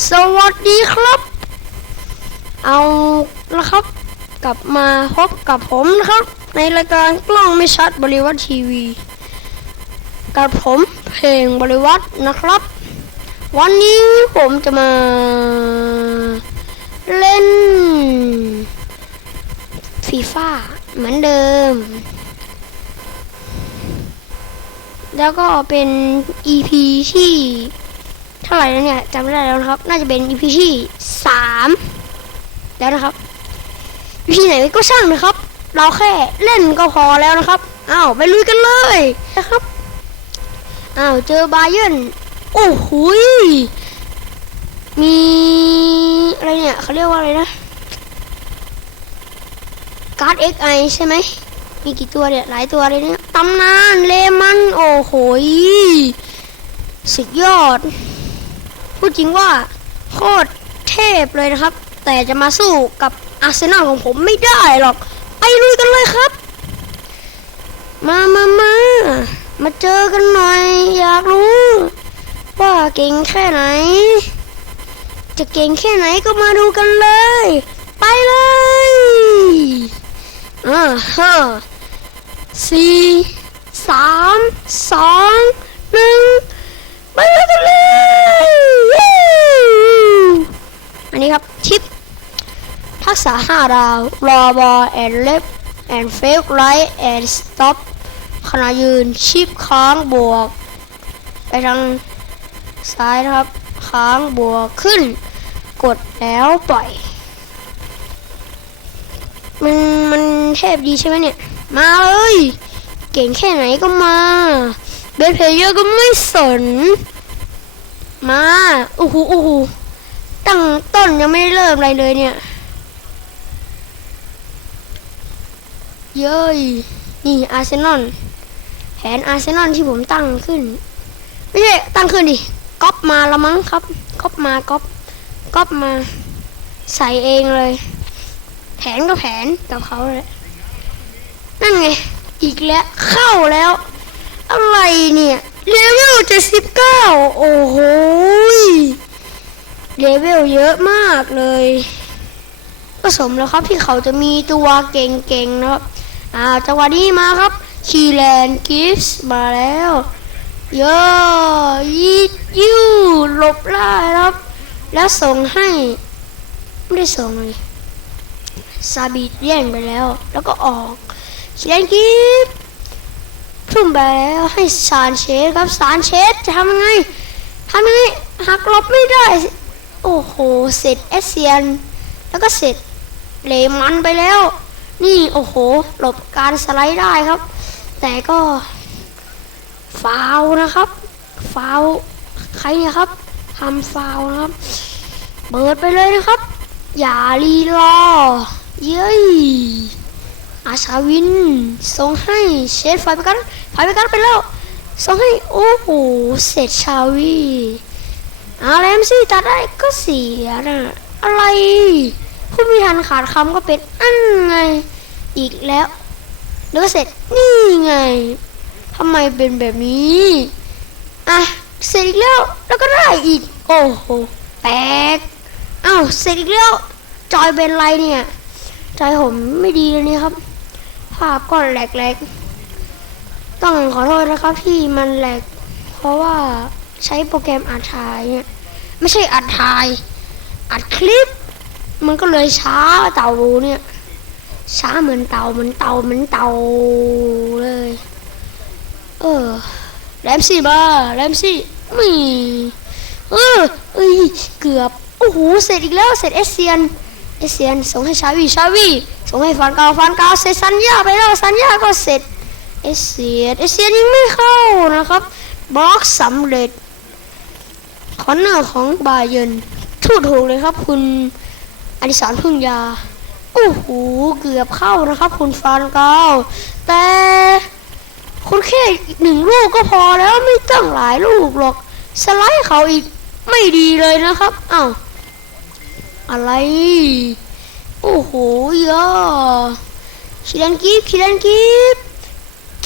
สวัสดีครับ เอาละครับ กลับมาพบกับผมนะครับ ในรายการกล้องไม่ชัดบริวัตทีวี กับผมเพลงบริวัตนะครับ วันนี้ผมจะมา เล่นฟีฟ่าเหมือนเดิม แล้วก็เป็น EP ที่ ท่าไหร่แล้วเนี่ยจำไม่ได้แล้วนะครับ น่าจะเป็น EP ที่สามแล้วนะครับ EP ไหนก็ช่างนะครับ เราแค่เล่นก็พอแล้วนะครับอ้าวไปลุยกันเลยนะครับอ้าวเจอบาเยิ้นโอ้โหยมีอะไรเนี่ยเขาเรียกว่าอะไรนะการ์ด XI ใช่ไหมมีกี่ตัวเนี่ยหลายตัวเลยเนี่ยตำนานเลมันโอ้โหยสุดยอด พูดจริงว่าโคตรเทพเลยนะครับ แต่จะมาสู้กับอาร์เซนอลของผมไม่ได้หรอก ไปลุยกันเลยครับ มามามามาเจอกันหน่อย อยากรู้ ว่าเก่งแค่ไหน จะเก่งแค่ไหนก็มาดูกันเลย ไปเลยอ่าฮะสี่สามสองหนึ่งไปเลยกันเลยเย้อั นี้ครับชิป ทักษะ5ดาวรอบอแอนเล็บแอนเฟกไลท์แอนสต็อปขณะยืนชิปค้างบวก ไปทางซ้ายนะครับ ค้างบวกขึ้น กดแล้วปล่อย มันมันเทพดีใช่ไหมเนี่ย มาเลย เก่งแค่ไหนก็มา เบสเพลเยอร์ก็ไม่สน มาโอ้โหโอ้โห ตั้งต้นยังไม่เริ่มอะไรเลยเนี่ย เย้ย นี่อาร์เซนอล แผนอาร์เซนอลที่ผมตั้งขึ้น ไม่ใช่ ตั้งขึ้นดิ ก๊อปมาละมั้งครับ ก๊อปมา ก๊อป ก๊อปมา ใส่เองเลย แผนก็แผนกับเขาเลยนั่นไง อีกแล้ว เข้าแล้ว อะไรเนี่ย เลเวลเจ็ดสิบเก้า โอ้โห เลเวลเยอะมากเลยก็สมแล้วครับที่เขาจะมีตัวเก่งๆนะครับ อ่าจังหวะนี้มาครับคีแลนกิฟส์มาแล้วโยยิยูหลบได้ครับ แล้วส่งให้ ไม่ได้ส่งเลยซาบิแย่งไปแล้ว แล้วก็ออกคีแลนกิฟส์ทุ่มไปแล้วให้ซานเชสครับซานเชสจะทำยังไงทำยังไงหักหลบไม่ได้ โอ้โห เสร็จเอเซียน แล้วก็เสร็จเลมันไปแล้ว นี่โอ้โห หลบการสไลด์ได้ครับ แต่ก็ฟาวนะครับ ฟาวใครเนี่ยครับทำฟาวนะครับ เปิดไปเลยนะครับ อย่ารีรอ เย้ยอาชาวิน ส่งให้เชฟไฟไปกันไฟไปกันไปแล้ว ส่งให้ โอ้โห เสร็จชาวี อาแรมซี่ตัดได้ก็เสียนะอะไรผู้พิทันขาดคำก็เป็นอันไง อีกแล้วแล้วก็เสร็จนี่ไงทำไมเป็นแบบนี้อะเสร็จอีกแล้วแล้วก็ได้อีก โอ้โหแตกเอ้าเสร็จอีกแล้ว จอยเป็นไรเนี่ยใจผมไม่ดีเลยนี่ครับ ภาพก็แหลกๆ ต้องขอโทษนะครับที่มันแหลก เพราะว่า ใช้โปรแกรมอัดถ่ายเนี่ยไม่ใช่อัดถ่าย อัดคลิป มันก็เลยช้าเต่าเนี่ย ช้าเหมือนเต่าเหมือนเต่าเหมือนเต่าเลย เออแรมซี่บ้าแรมซี่มีเออเอ้ยเกือบโอ้โหเสร็จอีกแล้วเสร็จเอเซียนเอเซียนส่งให้ชาวีชาวีส่งให้ฟันกาวฟันกาวเสร็จสัญญาไปแล้วสัญญาก็เสร็จเอเซียนเอเซียนยังไม่เข้านะครับบล็อกสำเร็จ คอนเนอร์ของบาเยนถูกถูกเลยครับ คุณอดิสารพึ่งยาโอ้โหเกือบเข้านะครับ คุณฟันเกาแต่คุณแค่หนึ่งลูกก็พอแล้วไม่ต้องหลายลูกหรอก สไลด์เขาอีกไม่ดีเลยนะครับอ้าวอะไร โอ้โหยอคิรันกิฟคิรันกิฟ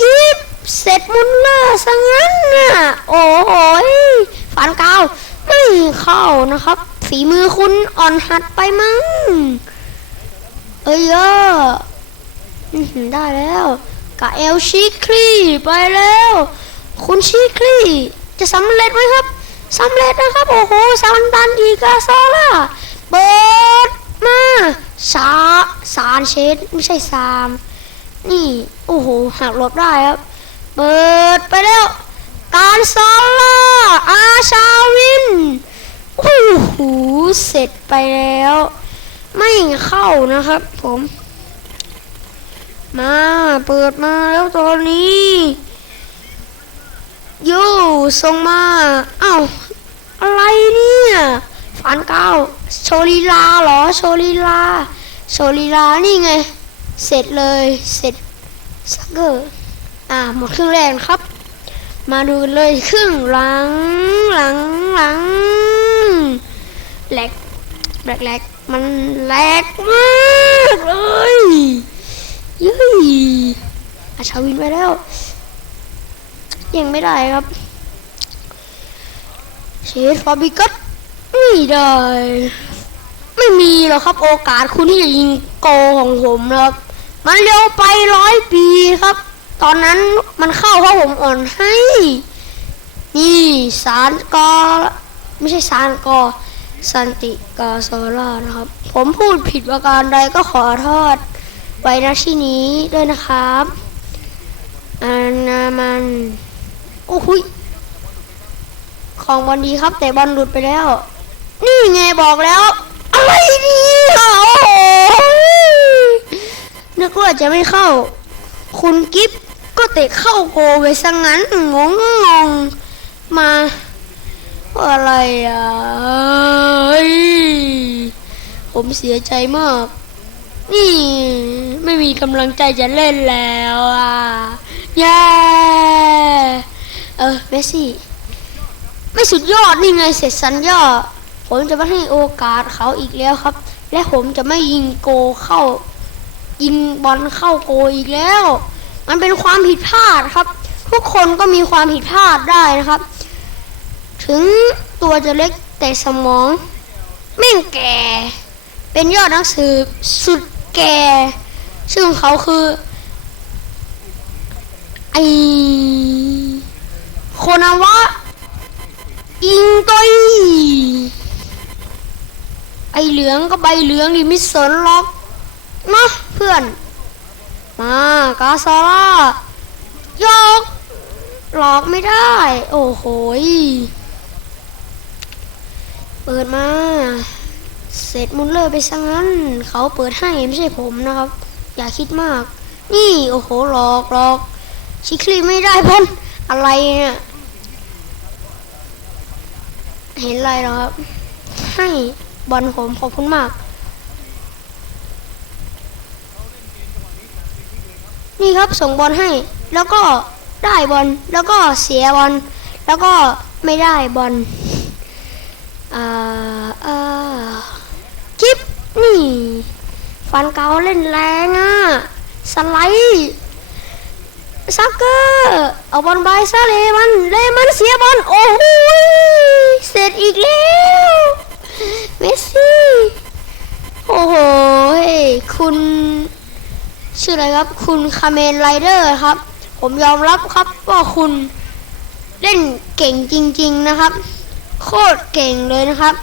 กิฟ เสร็จมุนล่าสังงั้นน่ะโอ้โหยฟันกาวไม่เข้านะครับ ฝีมือคุณอ่อนหัดไปมั้ง เอ้ยเออได้แล้วกะเอลชิคลีไปแล้ว คุณชิคลีจะสำเร็จไหมครับสำเร็จนะครับ โอ้โหซันตันอีกาซอล่าเปิดมาสาสารเชดไม่ใช่สาม นี่ โอ้โหหักหลบได้ครับ เปิดไปแล้ว การซอล่าอาชาวินโอ้โหเสร็จไปแล้ว ไม่เข้านะครับผม มาเปิดมาแล้วตอนนี้โย่ส่งมาเอ้าอะไรเนี่ยฝันเก้าโชลีลาเหรอโชลีลาโชลีลานี่ไง เสร็จเลยเสร็จซักเกอร์ อ่าหมดครึ่งแรกครับ มาดูกันเลยครึ่งหลังหลังหลังแหลกแหลกแหลกมันแหลกมากเลยยุ้ยอาชาวินไปแล้วยังไม่ได้ครับเชฟฟาบิกัสไม่ได้ ไม่มีหรอกครับโอกาสคุณที่จะยิงโกของผมนะครับ มันเร็วไปร้อยปีครับ ตอนนั้นมันเข้าเพราะผมอ่อนให้ นี่สารกอไม่ใช่สารกอสันติกาโซล่านะครับ ผมพูดผิดประการใดก็ขอโทษไว้ณที่นี้ด้วยนะครับอันนามัน โอ้โหุยของบอลดีครับ แต่บอลหลุดไปแล้ว นี่ไงบอกแล้ว อะไรเนี่โอ้โหนึกว่าจะไม่เข้า คุณกิฟก็เตะเข้าโกไปซะงั้นงงงงมาอะไรอะผมเสียใจมาก นี่ไม่มีกำลังใจจะเล่นแล้วอะแย่เออเมสซี่ไม่สุดยอดนี่ไงเสร็จสัญญาผมจะไม่ให้โอกาสเขาอีกแล้วครับ และผมจะไม่ยิงโกเข้า ยิงบอลเข้าโกอีกแล้ว มันเป็นความผิดพลาดครับ ทุกคนก็มีความผิดพลาดได้นะครับ ถึงตัวจะเล็กแต่สมองแม่งแก่ เป็นยอดนักสืบสุดแก่ ซึ่งเขาคือไอโคนาวะอิงตัยไอเหลืองก็ใบเหลืองดิมิสนหรอก พื่อนมากาซาร่ายกหลอกไม่ได้ โอ้โหเปิดมา เสร็จมุลเลอร์ไปซะงั้น เขาเปิดให้ไม่ใช่ผมนะครับ อย่าคิดมาก นี่โอ้โหหลอกหลอกชิคลีไม่ได้บอลอะไรเนี่ย เห็นอะไรหรอครับ ให้บอลผมขอบคุณมาก นี่ครับส่งบอลให้ แล้วก็ได้บอลแล้วก็เสียบอลแล้วก็ไม่ได้บอลอ่าอ่ากิฟนี่ฟันเกาเล่นแรงอะสไลด์ซักเกอร์เอาบอลไปซะเลมันเลมันเสียบอลโอ้โหเสร็จอีกแล้วเมสซี่โอ้โหคุณ ชื่ออะไรครับ คุณคาเมนไรเดอร์ครับ ผมยอมรับครับว่าคุณเล่นเก่งจริง ๆนะครับ โคตรเก่งเลยนะครับ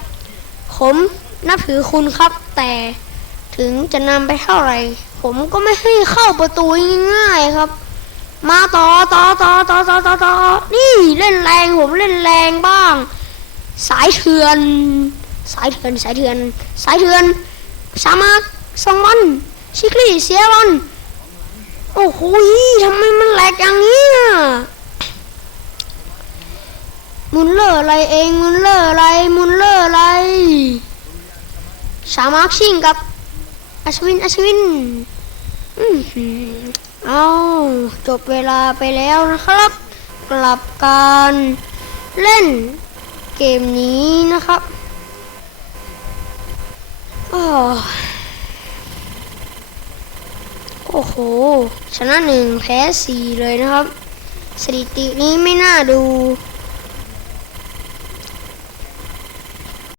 ผมนับถือคุณครับ แต่ถึงจะนำไปเท่าไหร่ ผมก็ไม่ให้เข้าประตูง่ายๆครับ มาต่อต่อต่อต่อต่อต่อต่อนี่เล่นแรงผมเล่นแรงบ้าง สายเถื่อน สายเถื่อนสายเถื่อนสายเถื่อนสามารถสองวันชิคลี่เสียวัน โอ้โหทำไมมันแหลกอย่างนี้อะมุนเลอร์อะไรเองมุนเลอร์อะไรมุนเลอร์อะไร สามาร์คชิงกับอัชวินอัชวินอือหือเอาจบเวลาไปแล้วนะครับ กลับการเล่นเกมนี้นะครับอ้อ โอ้โห ชนะหนึ่งแพ้สี่เลยนะครับ สถิตินี้ไม่น่าดู